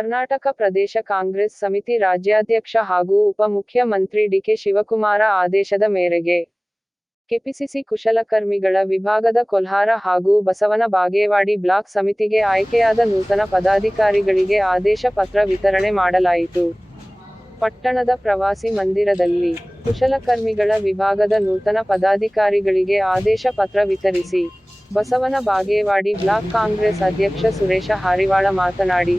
ಕರ್ನಾಟಕ ಪ್ರದೇಶ ಕಾಂಗ್ರೆಸ್ ಸಮಿತಿ ರಾಜ್ಯಾಧ್ಯಕ್ಷ ಹಾಗೂ ಉಪಮುಖ್ಯಮಂತ್ರಿ ಡಿಕೆ ಶಿವಕುಮಾರ ಆದೇಶದ ಮೇರೆಗೆ ಕೆಪಿಸಿಸಿ ಕುಶಲಕರ್ಮಿಗಳ ವಿಭಾಗದ ಕೊಲ್ಹಾರ ಹಾಗೂ ಬಸವನ ಬಾಗೇವಾಡಿ ಬ್ಲಾಕ್ ಸಮಿತಿಗೆ ಆಯ್ಕೆಯಾದ ನೂತನ ಪದಾಧಿಕಾರಿಗಳಿಗೆ ಆದೇಶ ಪತ್ರ ವಿತರಣೆ ಮಾಡಲಾಯಿತು. ಪಟ್ಟಣದ ಪ್ರವಾಸಿ ಮಂದಿರದಲ್ಲಿ ಕುಶಲಕರ್ಮಿಗಳ ವಿಭಾಗದ ನೂತನ ಪದಾಧಿಕಾರಿಗಳಿಗೆ ಆದೇಶ ಪತ್ರ ವಿತರಿಸಿ ಬಸವನ ಬಾಗೇವಾಡಿ ಬ್ಲಾಕ್ ಕಾಂಗ್ರೆಸ್ ಅಧ್ಯಕ್ಷ ಸುರೇಶ ಹಾರಿವಾಳ ಮಾತನಾಡಿ,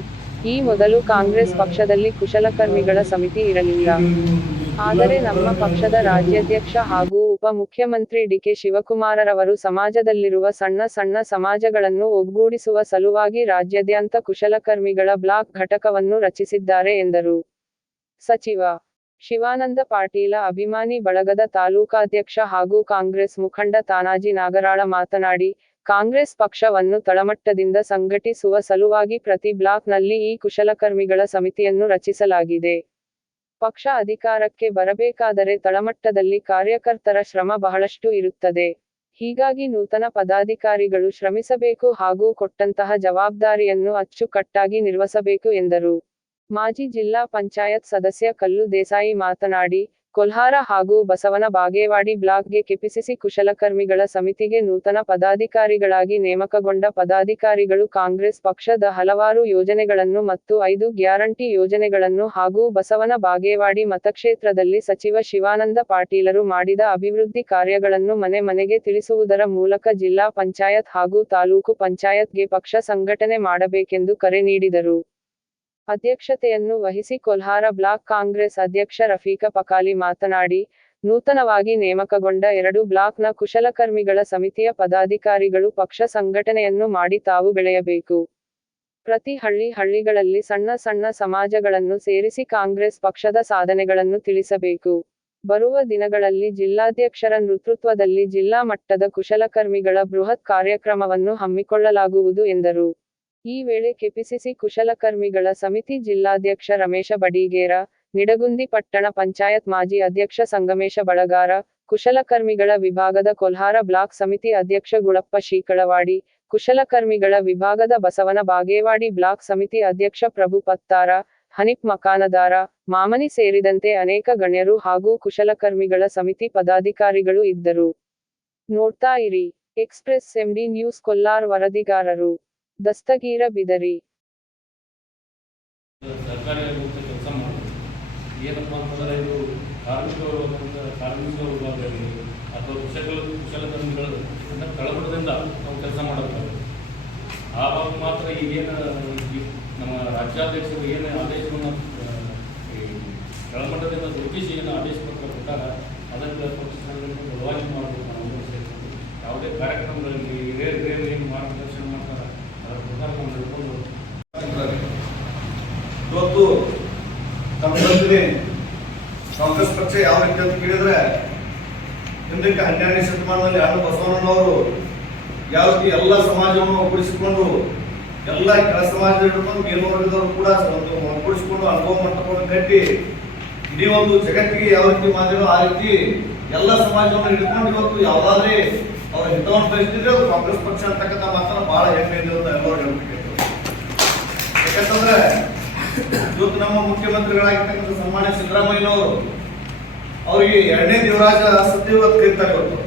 ಈ ಮೊದಲು ಕಾಂಗ್ರೆಸ್ ಪಕ್ಷದಲ್ಲಿ ಕುಶಲಕರ್ಮಿಗಳ ಸಮಿತಿ ಇರಲಿಲ್ಲ. ಆದರೆ ನಮ್ಮ ಪಕ್ಷದ ರಾಜ್ಯಾಧ್ಯಕ್ಷ ಹಾಗೂ ಉಪಮುಖ್ಯಮಂತ್ರಿ ಡಿಕೆ ಶಿವಕುಮಾರರವರು ಸಮಾಜದಲ್ಲಿರುವ ಸಣ್ಣ ಸಣ್ಣ ಸಮಾಜಗಳನ್ನು ಒಗ್ಗೂಡಿಸುವ ಸಲುವಾಗಿ ರಾಜ್ಯಾದ್ಯಂತ ಕುಶಲಕರ್ಮಿಗಳ ಬ್ಲಾಕ್ ಘಟಕವನ್ನು ರಚಿಸಿದ್ದಾರೆ ಎಂದರು. ಸಚಿವ ಶಿವಾನಂದ ಪಾಟೀಲ ಅಭಿಮಾನಿ ಬಳಗದ ತಾಲೂಕಾಧ್ಯಕ್ಷ ಹಾಗೂ ಕಾಂಗ್ರೆಸ್ ಮುಖಂಡ ತಾನಾಜಿ ನಾಗರಾಳ ಮಾತನಾಡಿ, ಕಾಂಗ್ರೆಸ್ ಪಕ್ಷವನ್ನು ತಳಮಟ್ಟದಿಂದ ಸಂಘಟಿಸುವ ಸಲುವಾಗಿ ಪ್ರತಿ ಬ್ಲಾಕ್ನಲ್ಲಿ ಈ ಕುಶಲಕರ್ಮಿಗಳ ಸಮಿತಿಯನ್ನು ರಚಿಸಲಾಗಿದೆ. ಪಕ್ಷ ಅಧಿಕಾರಕ್ಕೆ ಬರಬೇಕಾದರೆ ತಳಮಟ್ಟದಲ್ಲಿ ಕಾರ್ಯಕರ್ತರ ಶ್ರಮ ಬಹಳಷ್ಟು ಇರುತ್ತದೆ. ಹೀಗಾಗಿ ನೂತನ ಪದಾಧಿಕಾರಿಗಳು ಶ್ರಮಿಸಬೇಕು ಹಾಗೂ ಕೊಟ್ಟಂತಹ ಜವಾಬ್ದಾರಿಯನ್ನು ಅಚ್ಚುಕಟ್ಟಾಗಿ ನಿರ್ವಹಿಸಬೇಕು ಎಂದರು. ಮಾಜಿ ಜಿಲ್ಲಾ ಪಂಚಾಯತ್ ಸದಸ್ಯ ಕಲ್ಲು ದೇಸಾಯಿ ಮಾತನಾಡಿ, ಕೊಲ್ಹಾರ ಹಾಗೂ ಬಸವನ ಬಾಗೇವಾಡಿ ಬ್ಲಾಕ್ಗೆ ಕೆಪಿಸಿಸಿ ಕುಶಲಕರ್ಮಿಗಳ ಸಮಿತಿಗೆ ನೂತನ ಪದಾಧಿಕಾರಿಗಳಾಗಿ ನೇಮಕಗೊಂಡ ಪದಾಧಿಕಾರಿಗಳು ಕಾಂಗ್ರೆಸ್ ಪಕ್ಷದ ಹಲವಾರು ಯೋಜನೆಗಳನ್ನು ಮತ್ತು 5 ಗ್ಯಾರಂಟಿ ಯೋಜನೆಗಳನ್ನು ಹಾಗೂ ಬಸವನ ಬಾಗೇವಾಡಿ ಮತಕ್ಷೇತ್ರದಲ್ಲಿ ಸಚಿವ ಶಿವಾನಂದ ಪಾಟೀಲರು ಮಾಡಿದ ಅಭಿವೃದ್ಧಿ ಕಾರ್ಯಗಳನ್ನು ಮನೆ ಮನೆಗೆ ತಿಳಿಸುವುದರ ಮೂಲಕ ಜಿಲ್ಲಾ ಪಂಚಾಯತ್ ಹಾಗೂ ತಾಲೂಕು ಪಂಚಾಯತ್ಗೆ ಪಕ್ಷ ಸಂಘಟನೆ ಮಾಡಬೇಕೆಂದು ಕರೆ ನೀಡಿದರು. ಅಧ್ಯಕ್ಷತೆಯನ್ನು ವಹಿಸಿ ಕೊಲ್ಹಾರ ಬ್ಲಾಕ್ ಕಾಂಗ್ರೆಸ್ ಅಧ್ಯಕ್ಷ ರಫೀಕ ಪಕಾಲಿ ಮಾತನಾಡಿ, ನೂತನವಾಗಿ ನೇಮಕಗೊಂಡ 2 ಬ್ಲಾಕ್ನ ಕುಶಲಕರ್ಮಿಗಳ ಸಮಿತಿಯ ಪದಾಧಿಕಾರಿಗಳು ಪಕ್ಷ ಸಂಘಟನೆಯನ್ನು ಮಾಡಿ ತಾವು ಬೆಳೆಯಬೇಕು. ಪ್ರತಿ ಹಳ್ಳಿಗಳಲ್ಲಿ ಸಣ್ಣ ಸಣ್ಣ ಸಮಾಜಗಳನ್ನು ಸೇರಿಸಿ ಕಾಂಗ್ರೆಸ್ ಪಕ್ಷದ ಸಾಧನೆಗಳನ್ನು ತಿಳಿಸಬೇಕು. ಬರುವ ದಿನಗಳಲ್ಲಿ ಜಿಲ್ಲಾಧ್ಯಕ್ಷರ ನೇತೃತ್ವದಲ್ಲಿ ಜಿಲ್ಲಾ ಮಟ್ಟದ ಕುಶಲಕರ್ಮಿಗಳ ಬೃಹತ್ ಕಾರ್ಯಕ್ರಮವನ್ನು ಹಮ್ಮಿಕೊಳ್ಳಲಾಗುವುದು ಎಂದರು. ಈ ವೇಳೆ ಕೆಪಿಸಿಸಿ ಕುಶಲಕರ್ಮಿಗಳ ಸಮಿತಿ ಜಿಲ್ಲಾಧ್ಯಕ್ಷ ರಮೇಶ ಬಡಿಗೇರ, ನಿಡಗುಂದಿ ಪಟ್ಟಣ ಪಂಚಾಯತ್ ಮಾಜಿ ಅಧ್ಯಕ್ಷ ಸಂಗಮೇಶ ಬಳಗಾರ, ಕುಶಲಕರ್ಮಿಗಳ ವಿಭಾಗದ ಕೊಲ್ಹಾರ ಬ್ಲಾಕ್ ಸಮಿತಿ ಅಧ್ಯಕ್ಷ ಗುಳಪ್ಪ ಶೀಕಳವಾಡಿ, ಕುಶಲಕರ್ಮಿಗಳ ವಿಭಾಗದ ಬಸವನ ಬಾಗೇವಾಡಿ ಬ್ಲಾಕ್ ಸಮಿತಿ ಅಧ್ಯಕ್ಷ ಪ್ರಭು ಪತ್ತಾರ, ಹನೀಫ್ ಮಕಾನದಾರ, ಮಾಮನಿ ಸೇರಿದಂತೆ ಅನೇಕ ಗಣ್ಯರು ಹಾಗೂ ಕುಶಲಕರ್ಮಿಗಳ ಸಮಿತಿ ಪದಾಧಿಕಾರಿಗಳು ಇದ್ದರು. ನೋಡ್ತಾ ಇರಿ express MD news Kolar. ವರದಿಗಾರರು ದಸ್ತಗೀರ Bidari. ಸರ್ಕಾರಿ ಕೆಲಸ ಮಾಡೋದು ಏನಪ್ಪ ಅಂತಂದರೆ ಇದು ಕಾರ್ಮಿಕ ವಿಭಾಗದಲ್ಲಿ ಅಥವಾ ಕುಶಲಕರ್ಮಿಗಳು ತಳಮಟ್ಟದಿಂದ ನಾವು ಕೆಲಸ ಮಾಡಬೇಕು. ಆವಾಗ ಮಾತ್ರ ಈಗೇನು ನಮ್ಮ ರಾಜ್ಯಾಧ್ಯಕ್ಷರು ಏನು ಆದೇಶವನ್ನು ತಳಮಟ್ಟದಿಂದ ರೂಪಿಸಿ ಏನು ಆದೇಶ ಪತ್ರ ಕೊಟ್ಟಾಗ ಅದಕ್ಕೆ ಪಕ್ಷ ಸಂಘಟನೆ ಬಲವಾಗಿ ಮಾಡಬೇಕು. ನಾವು ಯಾವುದೇ ಕಾರ್ಯಕ್ರಮಗಳಲ್ಲಿ ಹಿರಿಯರು ಏನು ಮಾರ್ಗದರ್ಶನ ಮಾಡ್ತಾರೆ ಅದರ ಪ್ರಕಾರ ನಾವು ನಡ್ಕೊಂಡು ಇವತ್ತು ತಮ್ಮಲ್ಲಿ ಕಾಂಗ್ರೆಸ್ ಪಕ್ಷ ಯಾವ ರೀತಿ ಅಂತ ಕೇಳಿದ್ರೆ, ಹಿಂದಕ್ಕೆ 12ನೇ ಶತಮಾನದಲ್ಲಿ ಅಣ್ಣ ಬಸವಣ್ಣನವರು ಯಾವ ರೀತಿ ಎಲ್ಲ ಸಮಾಜವನ್ನು ಒಗ್ಗೂಡಿಸಿಕೊಂಡು ಎಲ್ಲ ಕೆಳ ಸಮಾಜದ ಹಿಡ್ಕೊಂಡು ಮೇಲ್ವರ್ಗದವರು ಕೂಡ ಒಗ್ಗೂಡಿಸಿಕೊಂಡು ಅನುಭವ ಮಂಟಪವನ್ನು ಕಟ್ಟಿ ಇಡೀ ಒಂದು ಜಗತ್ತಿಗೆ ಯಾವ ರೀತಿ ಮಾಡಿರೋ ಆ ರೀತಿ ಎಲ್ಲ ಸಮಾಜವನ್ನು ಹಿಡ್ಕೊಂಡು ಇವತ್ತು ಯಾವುದಾದ್ರೂ ಅವರ ಹಿತವನ್ನು ಬಯಸ್ತಿದ್ರೆ ಅದು ಕಾಂಗ್ರೆಸ್ ಪಕ್ಷ ಅಂತಕ್ಕಂಥ ಮಾತನ್ನ ಬಹಳ ಹೆಮ್ಮೆ ಇದೆ ಅಂತ ಎಲ್ಲರೂ ಹೇಳ್ಬೇಕಿತ್ತು. ಯಾಕಂತಂದ್ರೆ ಇವತ್ತು ನಮ್ಮ ಮುಖ್ಯಮಂತ್ರಿಗಳಾಗಿರ್ತಕ್ಕಂಥ ಸನ್ಮಾನ್ಯ ಸಿದ್ದರಾಮಯ್ಯನವರು ಅವರಿಗೆ 2ನೇ ದೇವರಾಜ ಸತ್ಯ ಇವತ್ತು ಕರೀತಾರೆ ಇವತ್ತು.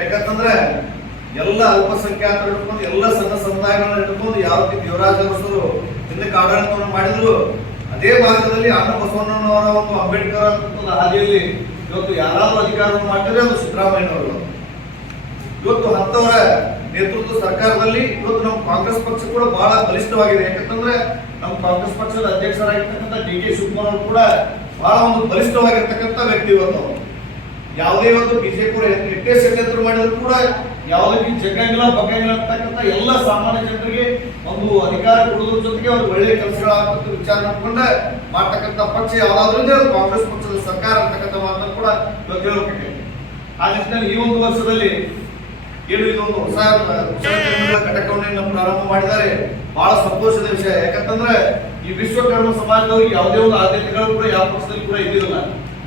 ಯಾಕಂತಂದ್ರೆ ಎಲ್ಲ ಅಲ್ಪಸಂಖ್ಯಾತರು ಹಿಡ್ಕೊಂಡು ಎಲ್ಲ ಸಣ್ಣ ಸಮುದಾಯಗಳನ್ನ ಹಿಡ್ಕೊಂಡು ಯಾವ ರೀತಿ ದೇವರಾಜ ಅರಸರು ಹಿಂದಕ್ಕೆ ಆಡಳಿತವನ್ನು ಮಾಡಿದ್ರು, ಅದೇ ಭಾಗದಲ್ಲಿ ಅಣ್ಣ ಬಸವಣ್ಣನವರ ಒಂದು ಅಂಬೇಡ್ಕರ್ ಅಂತ ಹಾದಿಯಲ್ಲಿ ಇವತ್ತು ಯಾರಾದ್ರೂ ಅಧಿಕಾರವನ್ನು ಮಾಡಿದ್ರೆ ಅದು ಸಿದ್ದರಾಮಯ್ಯನವರು. ಇವತ್ತು ಅಂಥವರ ನೇತೃತ್ವ ಸರ್ಕಾರದಲ್ಲಿ ಇವತ್ತು ನಮ್ಮ ಕಾಂಗ್ರೆಸ್ ಪಕ್ಷ ಕೂಡ ಬಹಳ ಬಲಿಷ್ಠವಾಗಿದೆ. ಯಾಕಂತಂದ್ರೆ ನಮ್ಮ ಕಾಂಗ್ರೆಸ್ ಪಕ್ಷದ ಅಧ್ಯಕ್ಷರಾಗಿರ್ತಕ್ಕಂಥ ಡಿ.ಕೆ. ಶಿವಕುಮಾರ್ ಅವರು ಕೂಡ ಬಹಳ ಒಂದು ಬಲಿಷ್ಠವಾಗಿರ್ತಕ್ಕಂಥ ವ್ಯಕ್ತಿ. ಇವತ್ತು ಯಾವುದೇ ಒಂದು ಬಿಜೆಪಿ ಎಷ್ಟೇ ಷಡ್ಯಂತ್ರ ಮಾಡಿದ್ರು ಕೂಡ ಯಾವುದಕ್ಕೆ ಜಗ್ಗಂಗಿಲ್ಲ ಬಗ್ಗಂಗಿಲ್ಲ ಅಂತಕ್ಕಂಥ ಎಲ್ಲ ಸಾಮಾನ್ಯ ಜನರಿಗೆ ಒಂದು ಅಧಿಕಾರ ಕೊಡೋದ್ರ ಜೊತೆಗೆ ಅವ್ರು ಒಳ್ಳೆಯ ಕೆಲಸಗಳಾಗಬೇಕು ವಿಚಾರ ಮಾಡ್ಕೊಂಡೆ ಮಾಡ್ತಕ್ಕಂಥ ಪಕ್ಷ ಯಾವ್ದಾದ್ರು ಇದ್ರೆ ಅದು ಕಾಂಗ್ರೆಸ್ ಪಕ್ಷದ ಸರ್ಕಾರ ಅಂತಕ್ಕಂಥ ಮಾತನ್ನು ಕೂಡ ಇವತ್ತು ಹೇಳ್ಬೇಕಾಗಿದೆ. ಆ ನಿಟ್ಟಿನಲ್ಲಿ ಈ ಒಂದು ವರ್ಷದಲ್ಲಿ ಏನು ಇದೊಂದು ಹೊಸ ಘಟಕವನ್ನು ಪ್ರಾರಂಭ ಮಾಡಿದ್ದಾರೆ, ಬಹಳ ಸಂತೋಷದ ವಿಷಯ. ಯಾಕಂತಂದ್ರೆ ಈ ವಿಶ್ವಕರ್ಮ ಸಮಾಜದವರಿಗೆ ಯಾವುದೇ ಒಂದು ಆದ್ಯತೆಗಳು ಕೂಡ ಯಾವ ಪಕ್ಷದಲ್ಲಿ ಕೂಡ ಇದ್ದಿರಲಿಲ್ಲ.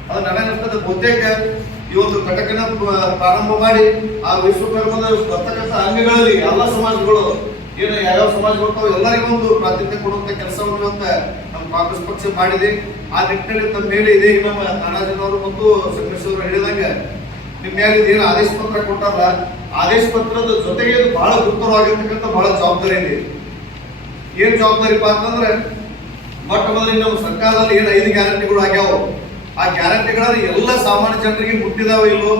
ಅದು ನನಗನ್ನಿಸ್ತದೆ ಬಹುತೇಕ ಈ ಒಂದು ಘಟಕನ ಪ್ರಾರಂಭ ಮಾಡಿ ಆ ವಿಶ್ವಕರ್ಮದ ಬರ್ತಕ್ಕಂಥ ಅಂಗಗಳಲ್ಲಿ ಎಲ್ಲ ಸಮಾಜಗಳು ಏನು ಯಾವ್ಯಾವ ಸಮಾಜ ಬರ್ತಾವೆ ಎಲ್ಲರಿಗೂ ಒಂದು ಪ್ರಾತಿನಿಧ್ಯ ಕೊಡುವಂತ ಕೆಲಸವನ್ನು ಇವತ್ತು ನಮ್ಮ ಕಾಂಗ್ರೆಸ್ ಪಕ್ಷ ಮಾಡಿದೆ. ಆ ನಿಟ್ಟಿನಲ್ಲಿ ತಮ್ಮ ಮೇಲೆ ಇದೇ ನಮ್ಮ ನಾರಾಜನವರು ಮತ್ತು ಸಂಗಮೇಶ್ ಅವರು ಹೇಳಿದಂಗೆ ನಿಮ್ಮ ಮೇಲೆ ಏನು ಆದೇಶ ಪತ್ರ ಕೊಟ್ಟಾರ, ಆದೇಶ ಪತ್ರದ ಜೊತೆಗೆ ಇದು ಬಹಳ ಗುರುತರವಾಗಿರ್ತಕ್ಕಂಥ ಬಹಳ ಜವಾಬ್ದಾರಿ ಇದೆ. ಏನ್ ಜವಾಬ್ದಾರಿಪ್ಪ ಅಂತಂದ್ರೆ ಮೊಟ್ಟ ಮೊದಲಿಗೆ ನಮ್ಮ ಸರ್ಕಾರದಲ್ಲಿ ಏನು 5 ಗ್ಯಾರಂಟಿಗಳು ಆಗ್ಯಾವ, ಆ ಗ್ಯಾರಂಟಿಗಳಲ್ಲಿ ಎಲ್ಲ ಸಾಮಾನ್ಯ ಜನರಿಗೆ ಮುಟ್ಟಿದಾವ ಇಲ್ಲೋ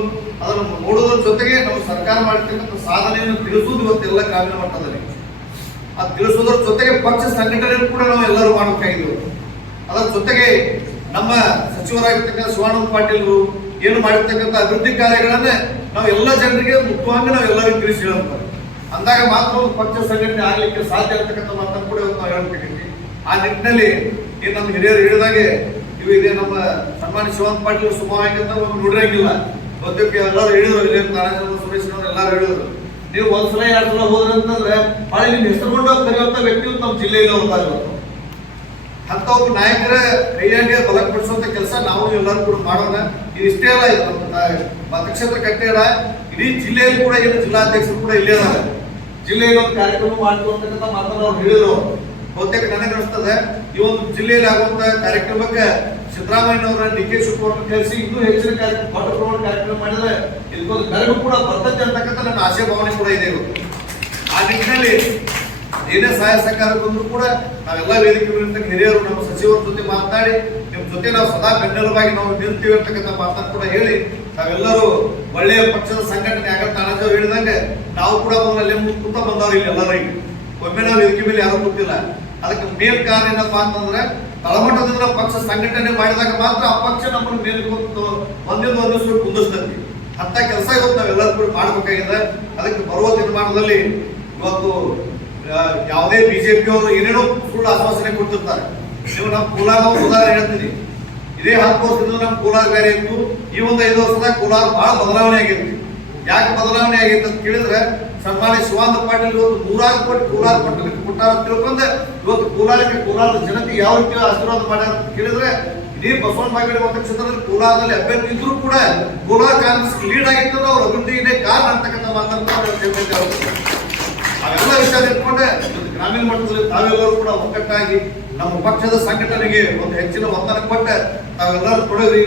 ಅದನ್ನು ನೋಡೋದ್ರ ಜೊತೆಗೆ ನಮ್ಮ ಸರ್ಕಾರ ಮಾಡಿರ್ತಕ್ಕಂಥ ಸಾಧನೆಯನ್ನು ತಿಳಿಸುವುದು ಇವತ್ತೆಲ್ಲ ಗ್ರಾಮೀಣ ಮಟ್ಟದಲ್ಲಿ. ಅದು ತಿಳಿಸೋದ್ರ ಜೊತೆಗೆ ಪಕ್ಷ ಸಂಘಟನೆಯನ್ನು ಕೂಡ ನಾವು ಎಲ್ಲರೂ ಮಾಡಬೇಕಾಗಿದ್ದೇವೆ. ಅದರ ಜೊತೆಗೆ ನಮ್ಮ ಸಚಿವರಾಗಿರ್ತಕ್ಕಂಥ ಶಿವಾನಂದ ಪಾಟೀಲ್ ಏನು ಮಾಡಿರ್ತಕ್ಕಂಥ ಅಭಿವೃದ್ಧಿ ಕಾರ್ಯಗಳನ್ನ ನಾವು ಎಲ್ಲ ಜನರಿಗೆ ಮುಖ್ಯವಾಗಿ ನಾವು ಎಲ್ಲರಿಗೂ ತಿಳಿಸಿ ಹೇಳ್ತಾರೆ. ಅಂದಾಗ ಮಾತ್ರ ಒಂದು ಪಕ್ಷ ಸಂಘಟನೆ ಆಗ್ಲಿಕ್ಕೆ ಸಾಧ್ಯ ಇರ್ತಕ್ಕಂಥ ಮಾತನ್ನು ಕೂಡ ಇವತ್ತು ನಾವು ಹೇಳ್ಬೇಕೈತಿ. ಆ ನಿಟ್ಟಿನಲ್ಲಿ ಏನು ನಮ್ಮ ಹಿರಿಯರು ಹೇಳಿದಾಗೆ ಇವು ಇದೆ ನಮ್ಮ ಸನ್ಮಾನ್ಯ ಶಿವಾನಂದ ಪಾಟೀಲ್ ಸುಮಾರಾಗಿ ಅಂತ ಒಂದು ನುಡಿರಂಗಿಲ್ಲ. ಗೊತ್ತಕ್ಕೆ ಎಲ್ಲರೂ ಹೇಳಿದ್ರು, ಇಲ್ಲಿ ನಾರಾಯಣ ಸುರೇಶ್ ಅವರು ಎಲ್ಲರೂ ಹೇಳಿದ್ರು, ನೀವು ಒಂದ್ಸಲ 2 ಸಲ ಹೋದ್ರೆ ಅಂತಂದ್ರೆ ಭಾಳ ನಿಮ್ ಹೆಸರುಗೊಂಡು ಕರೆಯುವಂತ ವ್ಯಕ್ತಿ ನಮ್ಮ ಜಿಲ್ಲೆಯಲ್ಲಿ ಹೋಗ್ತಾರೆ. ಅಂತ ಒಬ್ಬ ನಾಯಕರ ಕೈಯಾಗೆ ಬಲಪಡಿಸುವಂತ ಕೆಲಸ ನಾವು ಎಲ್ಲರೂ ಕೂಡ ಮಾಡೋಣ. ಇದು ಇಷ್ಟೇ ಅಲ್ಲ, ಇದು ಮತಕ್ಷೇತ್ರ ಕಟ್ಟಡ ಇಡೀ ಜಿಲ್ಲೆಯಲ್ಲಿ ಕೂಡ ಏನು ಜಿಲ್ಲಾಧ್ಯಕ್ಷರು ಕೂಡ ಇಲ್ಲೇ ಅದಾರೆ. ಜಿಲ್ಲೆಯಲ್ಲಿ ಒಂದು ಕಾರ್ಯಕ್ರಮ ಮಾಡ್ಕೊಂತಕ್ಕಂಥ ಮಾತನ್ನು ಅವ್ರು ಹೇಳಿದ್ರು. ಬಹುತೇಕ ನನಗೆ ಅನಿಸ್ತದೆ ಈ ಒಂದು ಜಿಲ್ಲೆಯಲ್ಲಿ ಆಗುವಂತ ಕಾರ್ಯಕ್ರಮಕ್ಕೆ ಸಿದ್ದರಾಮಯ್ಯನವರ ಡಿ ಕೆ ಶಿವಕುಮಾರ್ ಕಳಿಸಿ ಇನ್ನೂ ಹೆಚ್ಚಿನ ದೊಡ್ಡ ಪ್ರಮಾಣ ಕಾರ್ಯಕ್ರಮ ಮಾಡಿದ್ರೆ ಇದಕ್ಕೊಂದು ಕರೆಗೂ ಕೂಡ ಬರ್ತದೆ ಅಂತಕ್ಕಂಥ ನನ್ನ ಆಶೆ ಭಾವನೆ ಕೂಡ ಇದೆ. ಆ ನಿಟ್ಟಿನಲ್ಲಿ ಏನೇ ಸಹಾಯ ಸಹಕಾರ ಬಂದ್ರು ಕೂಡ ನಾವೆಲ್ಲ ವೇದಿಕೆ ಹಿರಿಯರು ನಮ್ಮ ಸಚಿವರ ಜೊತೆ ಮಾತನಾಡಿ ನಿಮ್ಮ ಜೊತೆ ನಾವು ಸದಾ ಬೆನ್ನೆಲುಬಾಗಿ ನಾವು ನಿಲ್ತೀವಿ ಅಂತಕ್ಕಂಥ ಮಾತನ್ನು ಕೂಡ ಹೇಳಿ ನಾವೆಲ್ಲರೂ ಒಳ್ಳೆಯ ಪಕ್ಷದ ಸಂಘಟನೆ ಆಗತ್ತ ಅನ್ನೋದು ಹೇಳಿದಂಗೆ ನಾವು ಕೂಡ ಮೊದಲಲ್ಲೇ ಕೂತ ಬಂದವ್ರು ಇಲ್ಲಿ ಎಲ್ಲರಿಗೂ ಒಮ್ಮೆ ನಾವು ವೇದಿಕೆ ಮೇಲೆ ಯಾರು ಕೂತಿಲ್ಲ. ಅದಕ್ಕೆ ಮೇಲ್ ಕಾರಣ ಏನಪ್ಪಾ ಅಂತಂದ್ರೆ ತಳಮಟ್ಟದಿಂದ ಪಕ್ಷ ಸಂಘಟನೆ ಮಾಡಿದಾಗ ಮಾತ್ರ ಆ ಪಕ್ಷ ನಮ್ಮನ್ನು ಮೇಲೆ ಕೂತು ಒಂದಿಷ್ಟು ಕುಂದಿಸ್ತೈತಿ. ಅಂತ ಕೆಲಸ ಇವತ್ತು ನಾವೆಲ್ಲರೂ ಕೂಡ ಮಾಡ್ಬೇಕಾಗಿದೆ. ಅದಕ್ಕೆ ಬರುವ ತೀರ್ಮಾನದಲ್ಲಿ ಇವತ್ತು ಯಾವುದೇ ಬಿಜೆಪಿ ಅವರು ಏನೇನೋ ಸುಳ್ಳು ಆಶ್ವಾಸನೆ ಕೊಡ್ತಿರ್ತಾರೆ. ನೀವು ನಮ್ಮ ಕೋಲಾರ ಉದಾಹರಣೆ ಹೇಳ್ತೀನಿ, ಇದೇ 10 ವರ್ಷದಿಂದ ನಮ್ಮ ಕೋಲಾರ ಬೇರೆ ಇತ್ತು. ಈ ಒಂದು 5 ವರ್ಷದಾಗ ಕೋಲಾರ ಬಹಳ ಬದಲಾವಣೆ ಆಗೈತಿ. ಯಾಕೆ ಬದಲಾವಣೆ ಆಗೈತೆ ಅಂತ ಕೇಳಿದ್ರೆ ಸನ್ಮಾನ್ಯ ಶಿವಾನಂದ ಪಾಟೀಲ್ ಇವತ್ತು 100 ಕೋಟಿ ಕೋಲಾರ ಕೊಟ್ಟಾರ ಅಂತ ತಿಳ್ಕೊಂಡೆ. ಇವತ್ತು ಕೋಲಾರದ ಜನತೆ ಯಾವ ರೀತಿ ಆಶೀರ್ವಾದ ಮಾಡ್ಯಾರ ಅಂತ ಕೇಳಿದ್ರೆ ಇಡೀ ಬಸವನ ಬಾಗೇವಾಡಿ ಮತಕ್ಷೇತ್ರದಲ್ಲಿ ಕೋಲಾರದಲ್ಲಿ ಅಭ್ಯರ್ಥಿ ಇದ್ರು ಕೂಡ ಕೋಲಾರ ಕಾಂಗ್ರೆಸ್ ಲೀಡ್ ಆಗಿತ್ತು. ಅವ್ರ ಅಭಿವೃದ್ಧಿಗೆ ಕಾರಣ ಅಂತಕ್ಕಂಥ ಮಾತನ್ನು ಅವೆಲ್ಲ ವಿಚಾರ ಇಟ್ಕೊಂಡೆ ಗ್ರಾಮೀಣ ಮಟ್ಟದಲ್ಲಿ ತಾವೆಲ್ಲರೂ ಕೂಡ ಒಗ್ಗಟ್ಟಾಗಿ ನಮ್ಮ ಪಕ್ಷದ ಸಂಘಟನೆಗೆ ಒಂದು ಹೆಚ್ಚಿನ ಒತ್ತಡ ಕೊಟ್ಟೆ ತಾವೆಲ್ಲರೂ ಕೊಡೋರಿ.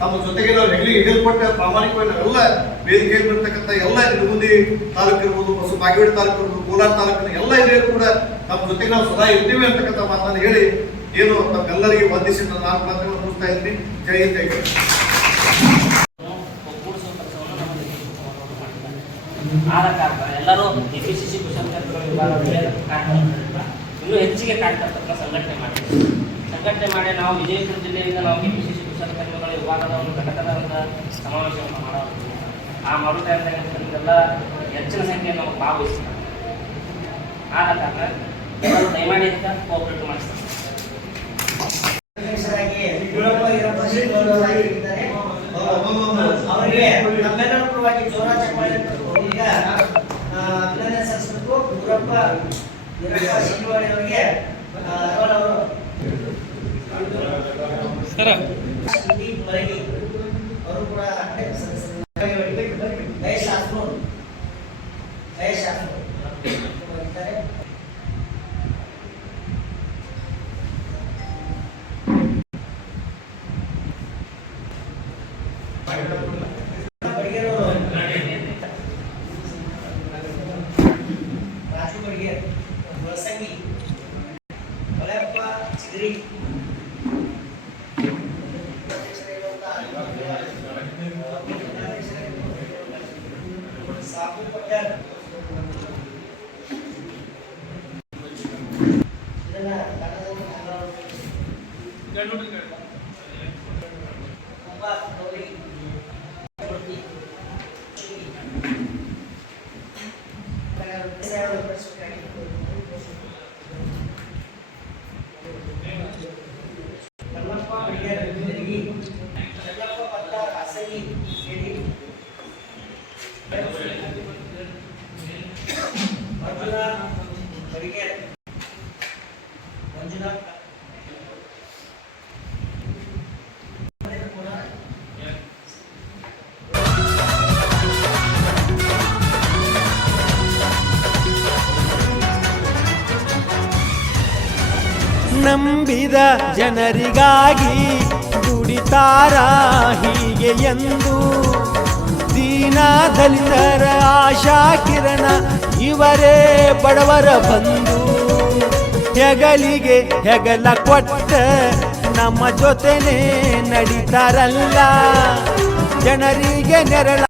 ನಮ್ಮ ಜೊತೆಗೆ ನಾವು ಹೆಗ್ಲಿಗೆ ಕೊಟ್ಟೆ ಪ್ರಾಮಾಣಿಕವಾಗಿ ನಾವೆಲ್ಲ ವೇದಿಕೆಯಲ್ಲಿ ಇರ್ತಕ್ಕಂಥ ಎಲ್ಲ ನಿರ್ಗುಂದಿ ತಾಲೂಕು ಇರ್ಬೋದು, ಬಾಗೇವಾಡಿ ತಾಲೂಕು ಇರ್ಬೋದು, ಕೋಲಾರ ತಾಲೂಕಿನ ಎಲ್ಲ ಹಿರಿಯರು ಕೂಡ ನಮ್ಮ ಜೊತೆಗೆ ನಾವು ಸದಾ ಇರ್ತೀವಿ ಅಂತಕ್ಕಂಥ ಮಾತನ್ನು ಹೇಳಿ ಏನು ತಮ್ಮೆಲ್ಲರಿಗೆ ವಂದಿಸಿ ನಾನು 4 ಮಾತುಗಳನ್ನು ಮುಗಿಸ್ತಾ ಇದ್ದೀನಿ. ಜೈ ಜೈ. ಆದ ಕಾರಣ ಎಲ್ಲರೂ ಕೆಪಿಸಿಸಿ ಕುಶಲಕರ್ಮಿಗಳ ವಿಭಾಗದಲ್ಲಿ ಇನ್ನೂ ಹೆಚ್ಚಿಗೆ ಕಾರ್ಯಕರ್ತರನ್ನ ಸಂಘಟನೆ ಮಾಡಿ ನಾವು ವಿಜಯಪುರ ಜಿಲ್ಲೆಯಿಂದ ನಾವು ಕೆಪಿಸಿಸಿ ಕುಶಲಕರ್ಮಿಗಳ ವಿಭಾಗದ ಒಂದು ಘಟಕದ ಒಂದು ಸಮಾವೇಶವನ್ನು ಮಾಡೋದು. ಆ ಮಾಡುತ್ತಾ ಇರ್ತಕ್ಕಂಥದ್ದೆಲ್ಲ ಹೆಚ್ಚಿನ ಸಂಖ್ಯೆಯನ್ನು ನಾವು ಭಾಗವಹಿಸ್ತಾರೆ. ಆದ ಕಾರಣ ಎಲ್ಲರೂ ದಯಮಾಡಿ ಇದಕ್ಕೆ ಕೋಆಪರೇಟ್ ಮಾಡಿಸ್ತಾರೆ. ಅವರಿಗೆ ನಮ್ಮೆಲ್ಲರ ಪರವಾಗಿ ಜೋರ ಚಪ್ಪಾಳೆ ಈಗ ಅಭಿನಂದನೆ ಸಲ್ಲಿಸಬೇಕು. ಗುರಪ್ಪ ಶಿಂಗವಾಡಿ ಅವರಿಗೆ ಸಂದೀಪ್ ಮರಗಿ ಅವರು ಕೂಡ ರಾಜು ಬಡಿಗೆ ವಸಂಗಿ ಒಲೆಪ್ಪ ಚಿಗರಿ ಸಾಬು ಪಟ್ಯಾರ್ ನಂಬಿದ ಜನರಿಗಾಗಿ ದುಡಿತಾರ ಹೀಗೆ ಎಂದು. ದೀನ ದಲಿತರ ಆಶಾ ಕಿರಣ ಇವರೇ ಬಡವರ ಬಂಧು. ಹೆಗಲಿಗೆ ಹೆಗಲ ಕೊಟ್ಟ ನಮ್ಮ ಜೊತೆನೆ ನಡೀತಾರಲ್ಲ, ಜನರಿಗೆ ನೆರಳ